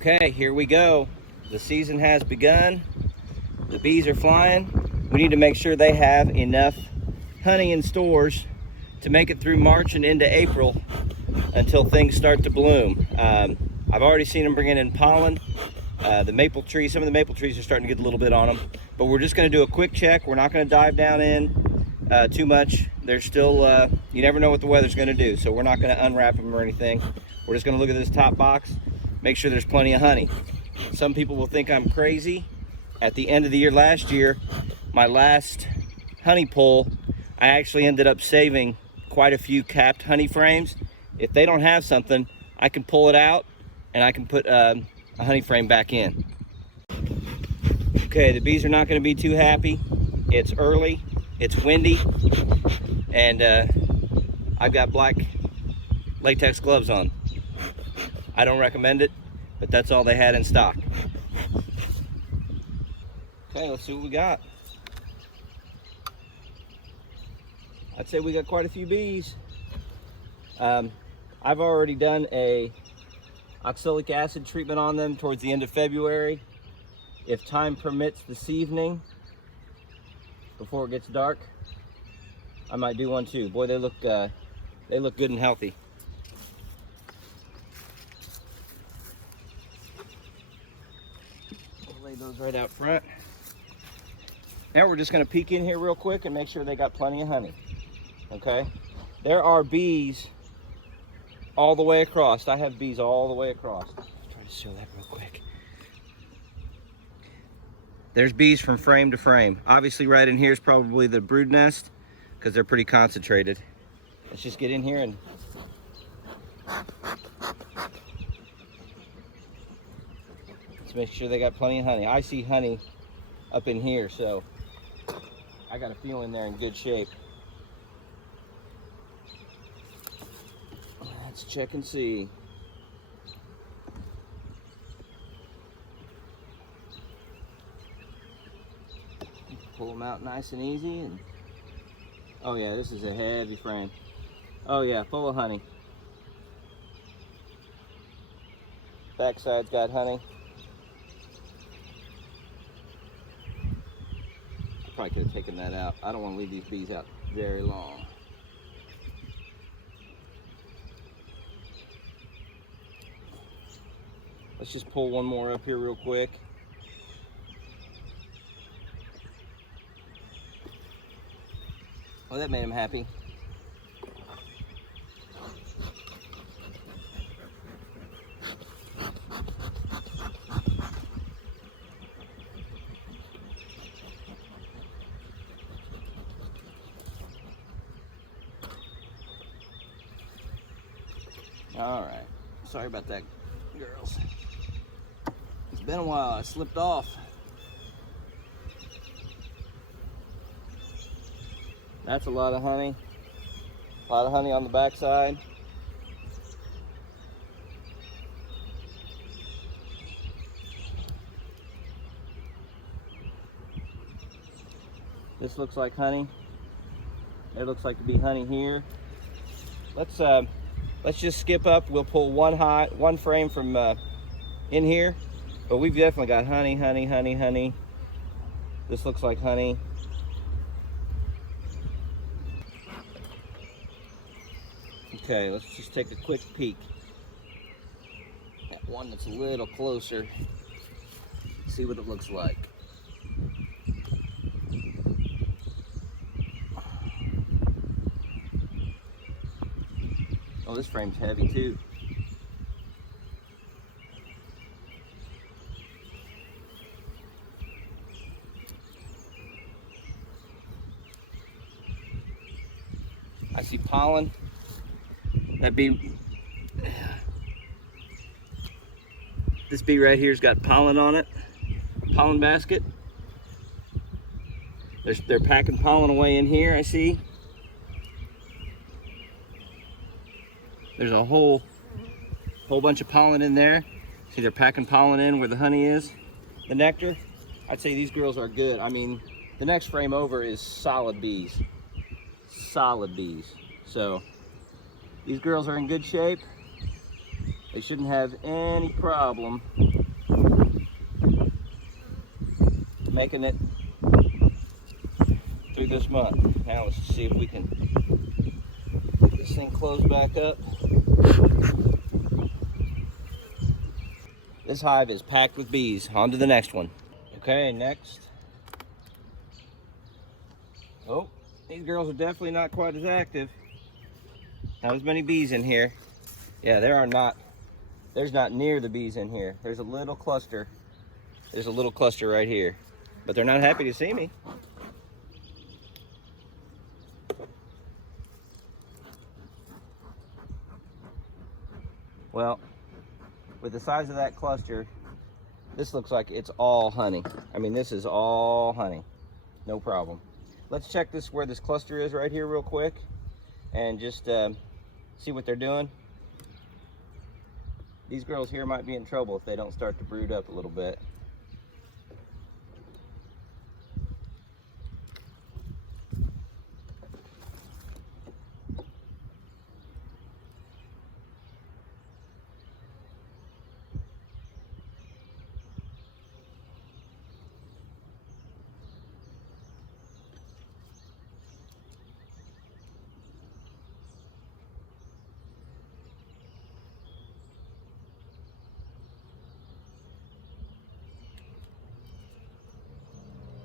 Okay, here we go. The season has begun. The bees are flying. We need to make sure they have enough honey in stores to make it through March and into April until things start to bloom. I've already seen them bringing in pollen. The maple trees, some of the maple trees are starting to get a little bit on them, but we're just going to do a quick check. We're not going to dive down in too much. There's still, you never know what the weather's going to do, so we're not going to unwrap them or anything. We're just going to look at this top box, make sure there's plenty of honey. Some people will think I'm crazy. At the end of the year last year, my last honey pull, I actually ended up saving quite a few capped honey frames. If they don't have something, I can pull it out and I can put a honey frame back in. Okay, the bees are not going to be too happy. It's early, it's windy, and I've got black latex gloves on. I don't recommend it, but that's all they had in stock. Okay, let's see what we got. I'd say we got quite a few bees. I've already done a oxalic acid treatment on them towards the end of February. If time permits this evening, before it gets dark, I might do one too. Boy, they look good and healthy. I'll lay those right out front. Now we're just going to peek in here real quick and make sure they got plenty of honey. Okay, there are bees all the way across. I have bees all the way across. I'll try to show that real quick. There's bees from frame to frame. Obviously right in here is probably the brood nest because they're pretty concentrated. Let's just get in here and let's make sure they got plenty of honey. I see honey up in here, so I got a feeling they're in good shape. Let's check and see. Pull them out nice and easy. And oh yeah, this is a heavy frame. Oh yeah, full of honey. Backside's got honey. I probably could have taken that out. I don't want to leave these bees out very long. Let's just pull one more up here real quick. Oh, that made him happy. All right, sorry about that, girls. It's been a while, I slipped off. That's a lot of honey. A lot of honey on the backside. This looks like honey. It looks like to be honey here. Let's just skip up. We'll pull one frame from in here, but we've definitely got honey, honey, honey, honey. This looks like honey. Okay, let's just take a quick peek. That one that's a little closer. See what it looks like. Oh, this frame's heavy too. I see pollen. That bee, this bee right here's got pollen on it, pollen basket. They're packing pollen away in here, I see. There's a whole bunch of pollen in there. See, they're packing pollen in where the honey is, the nectar. I'd say these girls are good. I mean, the next frame over is solid bees. Solid bees. So these girls are in good shape. They shouldn't have any problem making it through this month. Now let's see if we can get this thing closed back up. This hive is packed with bees. On to the next one. Okay, next. Oh, these girls are definitely not quite as active. Not as many bees in here. Yeah, there's not near the bees in here. There's a little cluster. There's a little cluster right here. But they're not happy to see me. Well, with the size of that cluster, this looks like it's all honey. I mean, this is all honey. No problem. Let's check this where this cluster is right here real quick and just see what they're doing. These girls here might be in trouble if they don't start to brood up a little bit.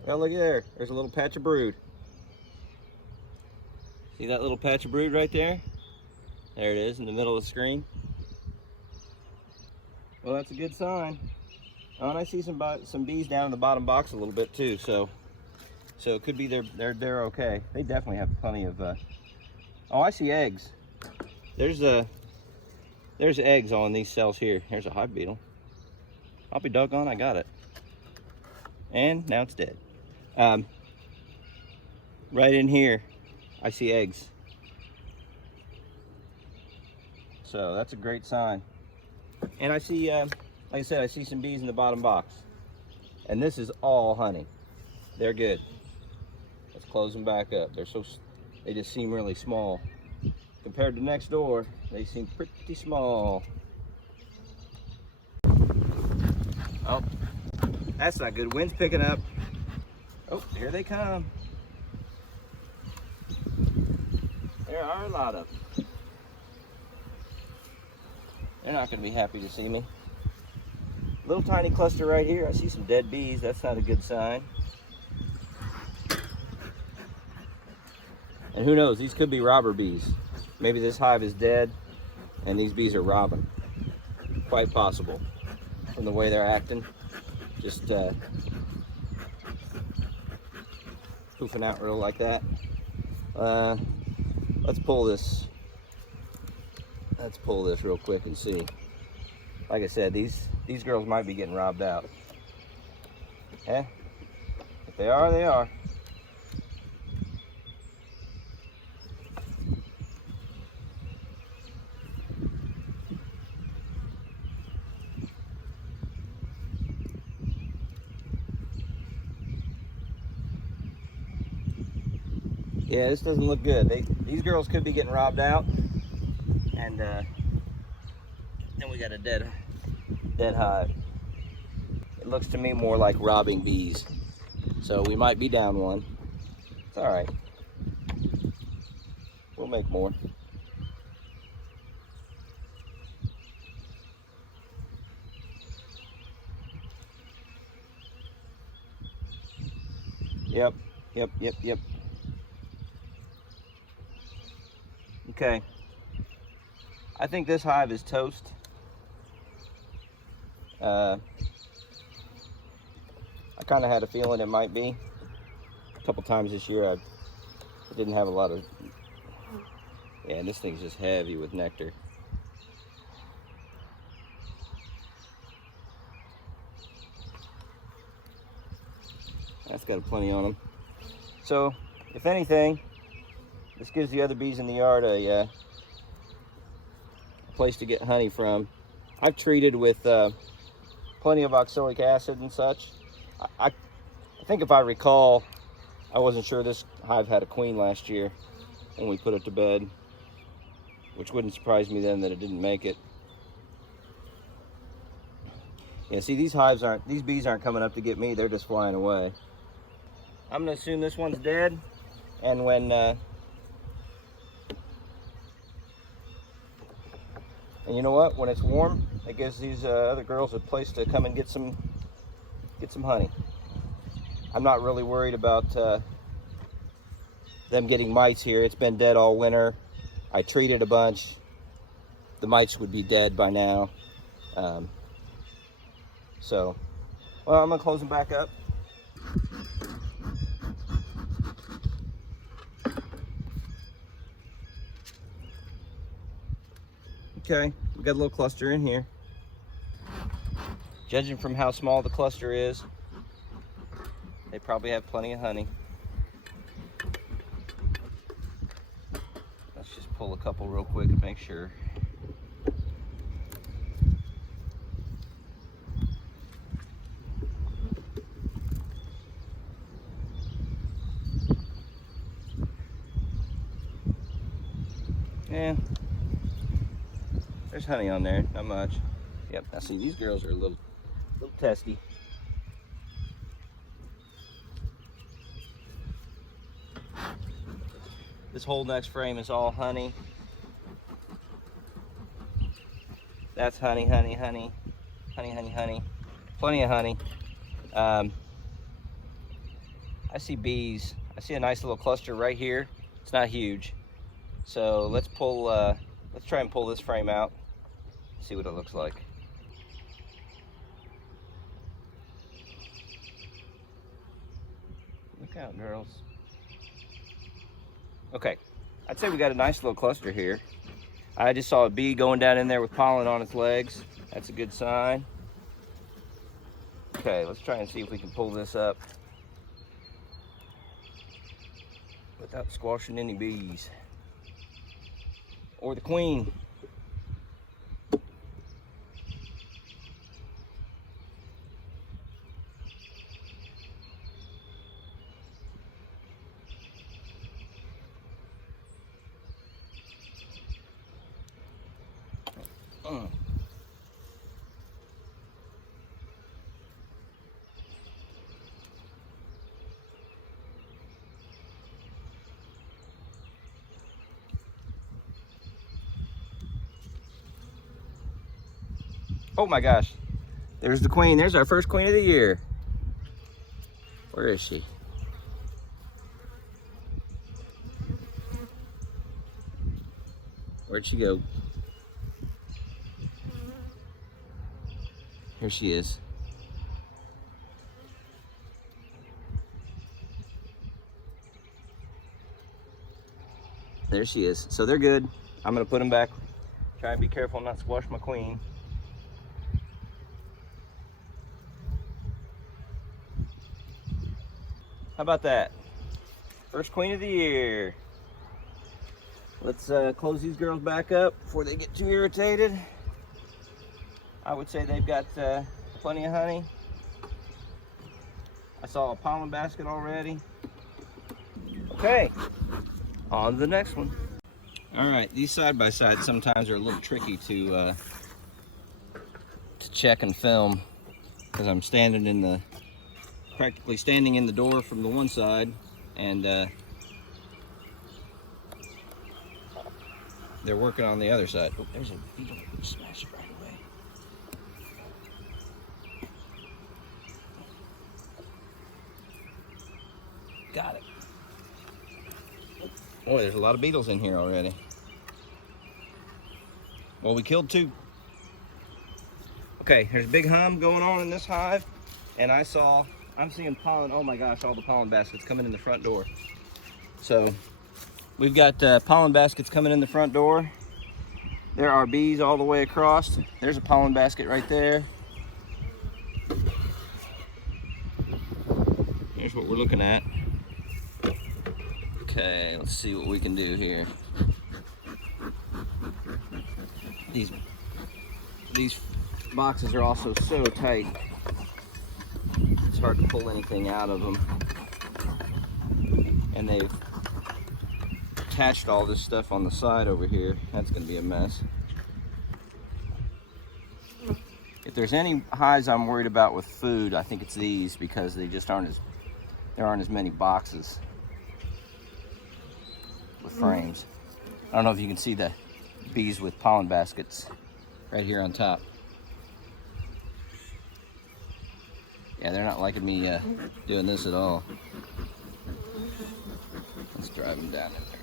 Well, look at there. There's a little patch of brood. See that little patch of brood right there? There it is in the middle of the screen. Well, that's a good sign. Oh, and I see some bees down in the bottom box a little bit too. So it could be they're okay. They definitely have plenty of. Oh, I see eggs. There's eggs on these cells here. Here's a hive beetle. I'll be doggone, I got it. And now it's dead. Right in here, I see eggs. So that's a great sign. And I see, like I said, I see some bees in the bottom box. And this is all honey. They're good. Let's close them back up. They just seem really small. Compared to next door, they seem pretty small. Oh, that's not good. Wind's picking up. Oh, here they come. There are a lot of them. They're not going to be happy to see me. Little tiny cluster right here. I see some dead bees. That's not a good sign. And who knows? These could be robber bees. Maybe this hive is dead and these bees are robbing. Quite possible from the way they're acting. Just poofing out real like that. Let's pull this real quick and see. Like I said, these girls might be getting robbed out. Eh? If they are, they are. Yeah, this doesn't look good. These girls could be getting robbed out, and then we got a dead hive. It looks to me more like robbing bees, so we might be down one. It's all right. We'll make more. Yep. Okay, I think this hive is toast. I kind of had a feeling it might be. A couple times this year I didn't have a lot of, yeah, and this thing's just heavy with nectar. That's got plenty on them. So, if anything, this gives the other bees in the yard a place to get honey from. I've treated with plenty of oxalic acid and such. I think if I recall, I wasn't sure this hive had a queen last year when we put it to bed, which wouldn't surprise me then that it didn't make it. Yeah, see, these bees aren't coming up to get me, they're just flying away. I'm gonna assume this one's dead, and when and you know what? When it's warm, it gives these other girls a place to come and get some honey. I'm not really worried about them getting mites here. It's been dead all winter. I treated a bunch. The mites would be dead by now. So, well, I'm gonna close them back up. Okay, we got a little cluster in here. Judging from how small the cluster is, they probably have plenty of honey. Let's just pull a couple real quick and make sure. Yeah, there's honey on there, not much. Yep, I see these girls are a little testy. This whole next frame is all honey. That's honey, honey, honey, honey, honey, honey. Plenty of honey. I see bees. I see a nice little cluster right here. It's not huge. So let's try and pull this frame out, see what it looks like. Look out, girls. Okay, I'd say we got a nice little cluster here. I just saw a bee going down in there with pollen on its legs. That's a good sign. Okay, let's try and see if we can pull this up without squashing any bees. Or the queen. Oh my gosh, there's the queen. There's our first queen of the year. Where is she? Where'd she go? Here she is. There she is. So they're good. I'm gonna put them back. Try and be careful not to squash my queen. How about that? First queen of the year. Let's close these girls back up before they get too irritated. I would say they've got plenty of honey. I saw a pollen basket already. Okay, on to the next one. All right, these side-by-sides sometimes are a little tricky to check and film because I'm practically standing in the door from the one side, and they're working on the other side. Oh, there's a beetle. Smash it right away. Got it. Boy, there's a lot of beetles in here already. Well, we killed 2. Okay, there's a big hum going on in this hive, and I'm seeing pollen. Oh my gosh, all the pollen baskets coming in the front door. So we've got pollen baskets coming in the front door. There are bees all the way across. There's a pollen basket right there. Here's what we're looking at. Okay, let's see what we can do here. These boxes are also so tight. It's hard to pull anything out of them. And they've attached all this stuff on the side over here. That's gonna be a mess. If there's any hives I'm worried about with food, I think it's these, because they just aren't there aren't as many boxes with frames. I don't know if you can see the bees with pollen baskets right here on top. Yeah, they're not liking me doing this at all. Let's drive them down in there.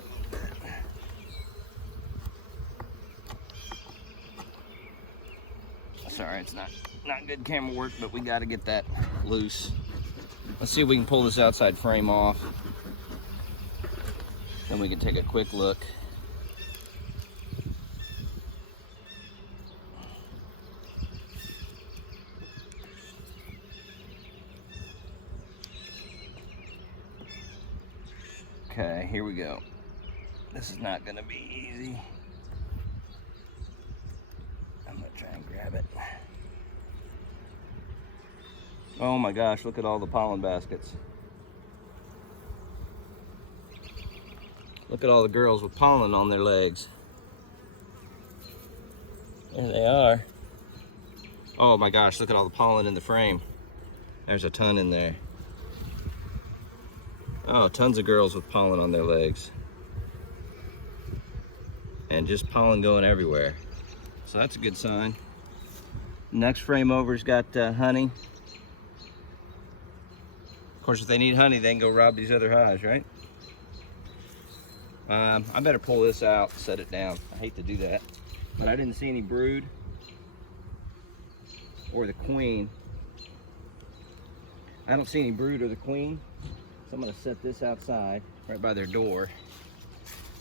Sorry, it's not good camera work, but we got to get that loose. Let's see if we can pull this outside frame off. Then we can take a quick look. Okay, here we go. This is not gonna be easy. I'm gonna try and grab it. Oh my gosh, look at all the pollen baskets. Look at all the girls with pollen on their legs. There they are. Oh my gosh, look at all the pollen in the frame. There's a ton in there. Oh, tons of girls with pollen on their legs. And just pollen going everywhere. So that's a good sign. Next frame over's got honey. Of course, if they need honey, they can go rob these other hives, right? I better pull this out, set it down. I hate to do that, but I didn't see any brood or the queen. I don't see any brood or the queen, so I'm gonna set this outside right by their door.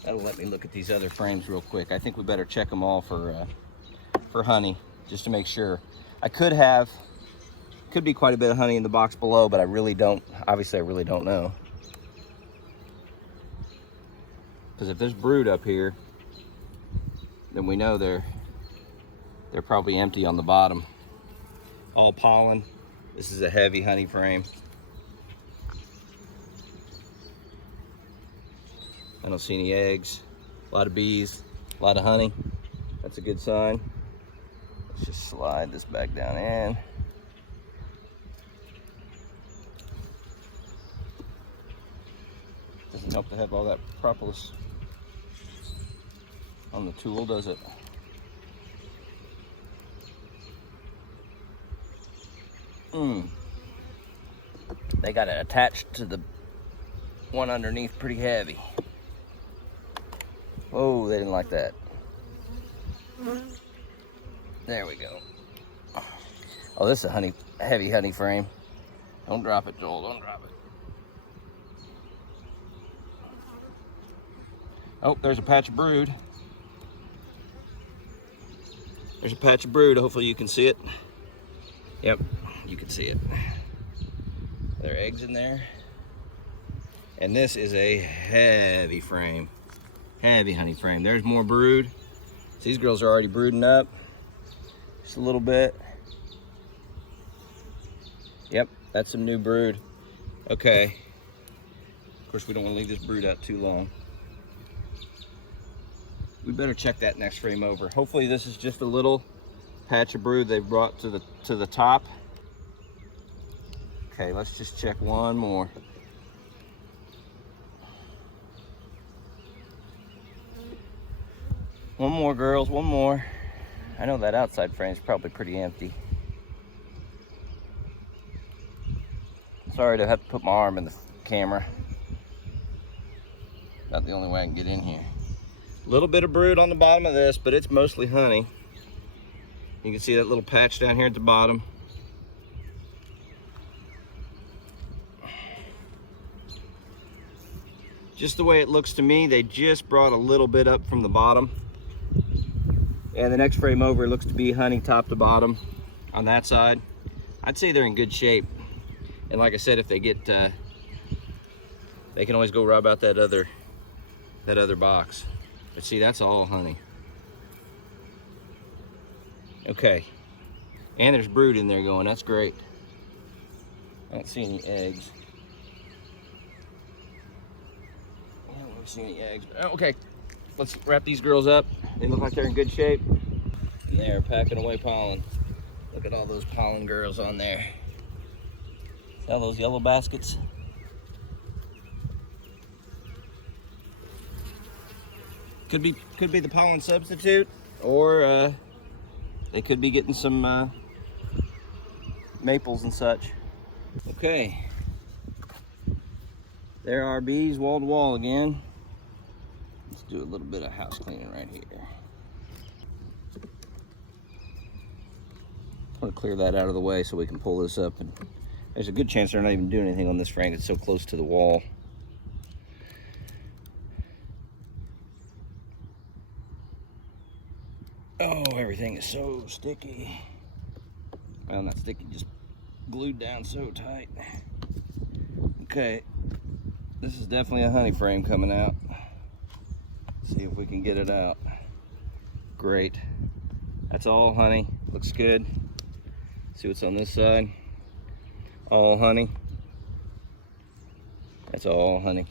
That'll let me look at these other frames real quick. I think we better check them all for honey, just to make sure. Could be quite a bit of honey in the box below, but I really don't, obviously I really don't know. Because if there's brood up here, then we know they're probably empty on the bottom. All pollen. This is a heavy honey frame. I don't see any eggs. A lot of bees, a lot of honey. That's a good sign. Let's just slide this back down in. Doesn't help to have all that propolis on the tool, does it? They got it attached to the one underneath pretty heavy. Oh, they didn't like that. There we go. Oh, this is a heavy honey frame. Don't drop it, Joel, don't drop it. Oh, there's a patch of brood. There's a patch of brood. Hopefully you can see it. Yep, you can see it. There are eggs in there. And this is a heavy frame. Heavy honey frame. There's more brood. So these girls are already brooding up. Just a little bit. Yep, that's some new brood. Okay. Of course, we don't want to leave this brood out too long. We better check that next frame over. Hopefully this is just a little patch of brood they've brought to the top. Okay, let's just check one more. One more, girls, one more. I know that outside frame is probably pretty empty. Sorry to have to put my arm in the camera. Not the only way I can get in here. A little bit of brood on the bottom of this, but it's mostly honey. You can see that little patch down here at the bottom. Just the way it looks to me, they just brought a little bit up from the bottom. And the next frame over looks to be honey top to bottom on that side. I'd say they're in good shape. And like I said, if they get, they can always go rob out that other box. But see, that's all honey. Okay, and there's brood in there going, that's great. I don't see any eggs. I don't see any eggs, but okay. Let's wrap these girls up. They look like they're in good shape. And they're packing away pollen. Look at all those pollen girls on there. See all those yellow baskets? Could be the pollen substitute, or they could be getting some maples and such. Okay, there are bees wall to wall again. Let's do a little bit of house cleaning right here. I want to clear that out of the way so we can pull this up, and there's a good chance they're not even doing anything on this frame. It's so close to the wall. Oh, everything is so sticky. Well, not sticky, just glued down so tight. Okay, this is definitely a honey frame coming out. See if we can get it out. Great. That's all honey. Looks good. See what's on this side. All honey. That's all honey.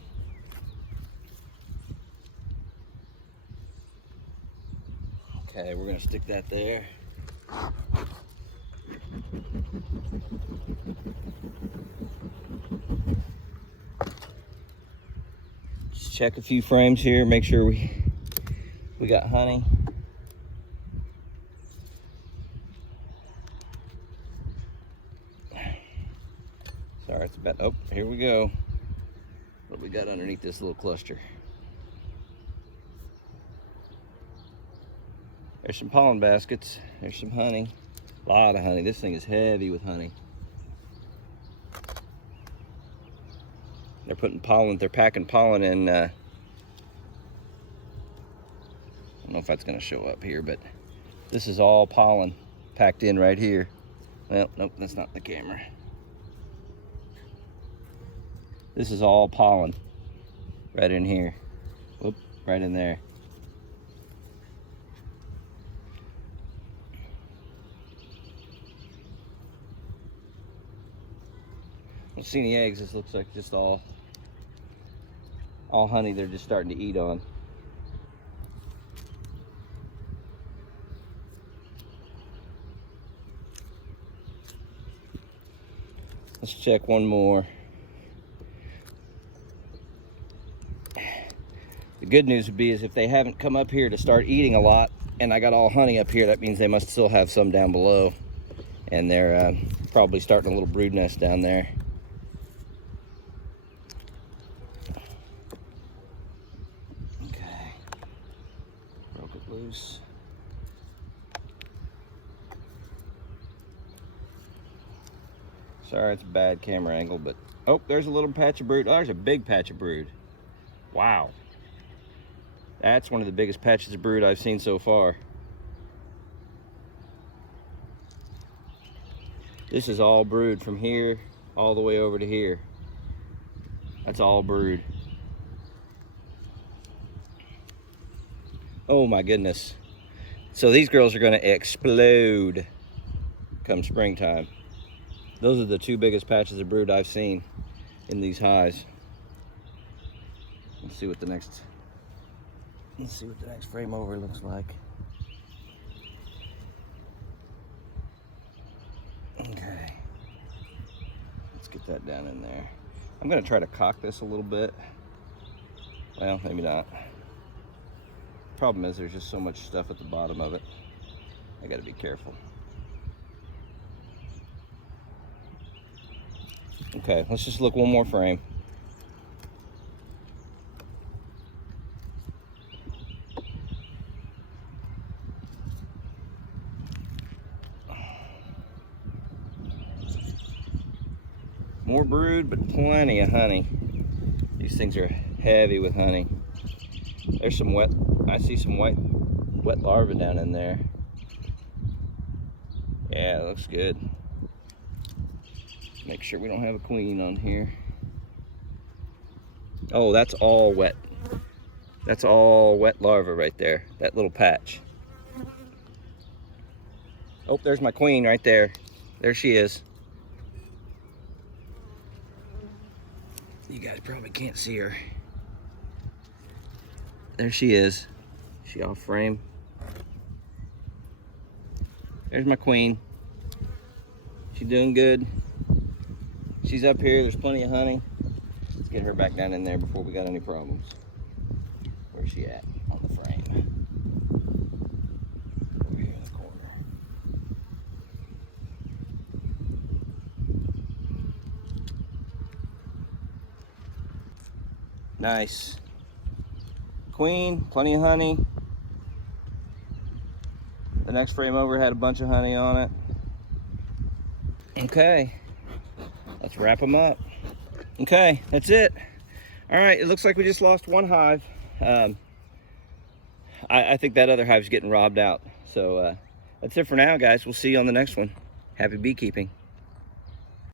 Okay, we're gonna stick that there. Just check a few frames here, make sure we got honey. Sorry, it's about, oh, here we go. What do we got underneath this little cluster? There's some pollen baskets. There's some honey. A lot of honey. This thing is heavy with honey. They're putting pollen, they're packing pollen in, I don't know if that's gonna show up here, but this is all pollen packed in right here. Well, nope, that's not the camera. This is all pollen right in here. Whoop, right in there. Don't see any eggs. This looks like just all honey they're just starting to eat on. Let's check one more. The good news would be is if they haven't come up here to start eating a lot and I got all honey up here, that means they must still have some down below, and they're probably starting a little brood nest down there. Okay, broke it loose. Sorry, it's a bad camera angle, but oh, there's a little patch of brood. Oh, there's a big patch of brood. Wow. That's one of the biggest patches of brood I've seen so far. This is all brood from here all the way over to here. That's all brood. Oh my goodness. So these girls are gonna explode come springtime. Those are the two biggest patches of brood I've seen in these hives. Let's see what the next frame over looks like. Okay, let's get that down in there. I'm gonna try to cock this a little bit. Well, maybe not. Problem is there's just so much stuff at the bottom of it. I gotta be careful. Okay, let's just look one more frame. More brood, but plenty of honey. These things are heavy with honey. There's some wet, I see some wet larvae down in there. Yeah, it looks good. Make sure we don't have a queen on here. Oh, that's all wet. That's all wet larvae right there, that little patch. Oh, there's my queen right there. There she is. You guys probably can't see her. There she is. She off frame. There's my queen. She's doing good. She's up here, there's plenty of honey. Let's get her back down in there before we got any problems. Where's she at on the frame? Over here in the corner. Nice. Queen, plenty of honey. The next frame over had a bunch of honey on it. Okay, let's wrap them up. Okay, that's it. All right, it looks like we just lost one hive. I think that other hive's getting robbed out. So that's it for now, guys. We'll see you on the next one. Happy beekeeping.